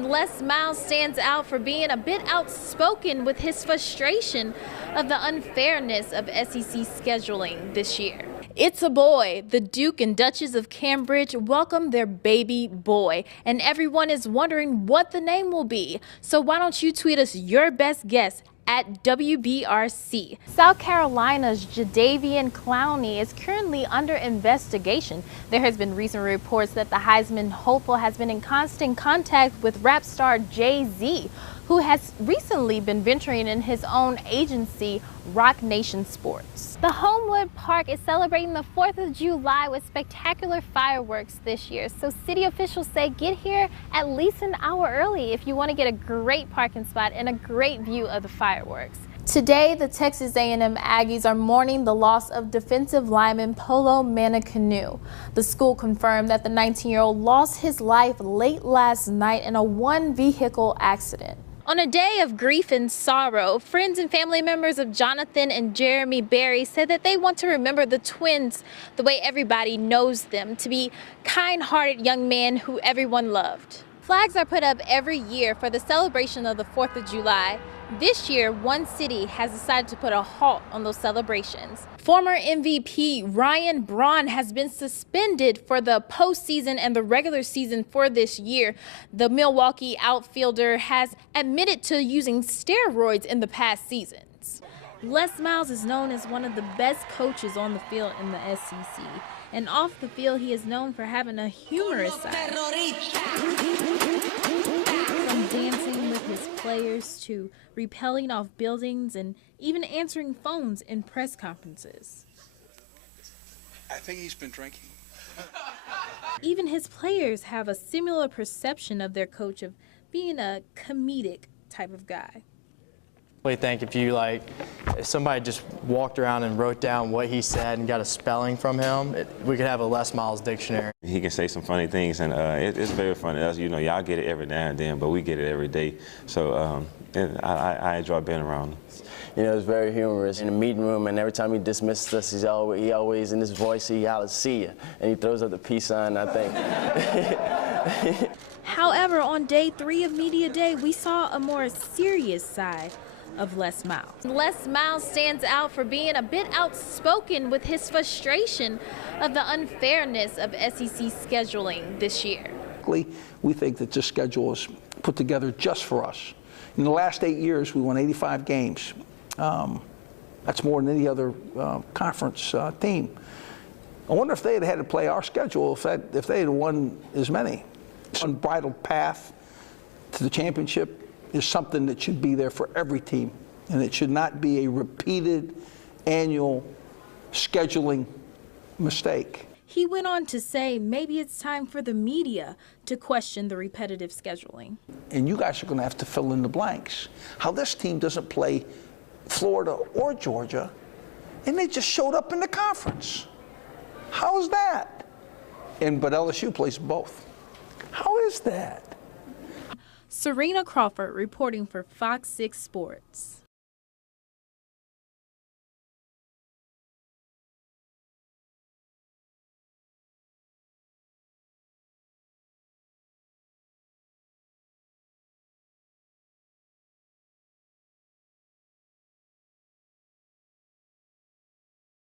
Les Miles stands out for being a bit outspoken with his frustration of the unfairness of SEC scheduling this year. It's a boy. The Duke and Duchess of Cambridge welcome their baby boy, and everyone is wondering what the name will be. So why don't you tweet us your best guess at WBRC. South Carolina's Jadeveon Clowney is currently under investigation. There has been recent reports that the Heisman hopeful has been in constant contact with rap star Jay-Z, who has recently been venturing in his own agency, Rock Nation Sports. The Homewood Park is celebrating the 4th of July with spectacular fireworks this year. So city officials say get here at least an hour early if you want to get a great parking spot and a great view of the fireworks. Today, the Texas A&M Aggies are mourning the loss of defensive lineman Polo Manacanu. The school confirmed that the 19-year-old lost his life late last night in a one-vehicle accident. On a day of grief and sorrow, friends and family members of Jonathan and Jeremy Berry said that they want to remember the twins the way everybody knows them, to be kind-hearted young men who everyone loved. Flags are put up every year for the celebration of the 4th of July. This year, one city has decided to put a halt on those celebrations. Former MVP Ryan Braun has been suspended for the postseason and the regular season for this year. The Milwaukee outfielder has admitted to using steroids in the past seasons. Les Miles is known as one of the best coaches on the field in the SEC. And off the field, he is known for having a humorous side. From dancing with his players to rappelling off buildings and even answering phones in press conferences. I think he's been drinking. Even his players have a similar perception of their coach of being a comedic type of guy. I think if somebody just walked around and wrote down what he said and got a spelling from him, we could have a Les Miles dictionary. He can say some funny things, and it's very funny. As you know, y'all get it every now and then, but we get it every day. So I enjoy being around him. You know, it's very humorous in the meeting room, and every time he dismisses us, he always in his voice, he hollers, "See ya," and he throws up the peace sign, I think. However, on day 3 of Media Day, we saw a more serious side of Les Miles. Les Miles stands out for being a bit outspoken with his frustration of the unfairness of SEC scheduling this year. We think that this schedule is put together just for us. In the last 8 years, we won 85 games. That's more than any other conference team. I wonder if they had to play our schedule, if they had won as many. Unbridled path to the championship is something that should be there for every team, and it should not be a repeated annual scheduling mistake. He went on to say maybe it's time for the media to question the repetitive scheduling. And you guys are going to have to fill in the blanks. How this team doesn't play Florida or Georgia, and they just showed up in the conference. How is that? But LSU plays both. How is that? Serena Crawford reporting for Fox 6 Sports.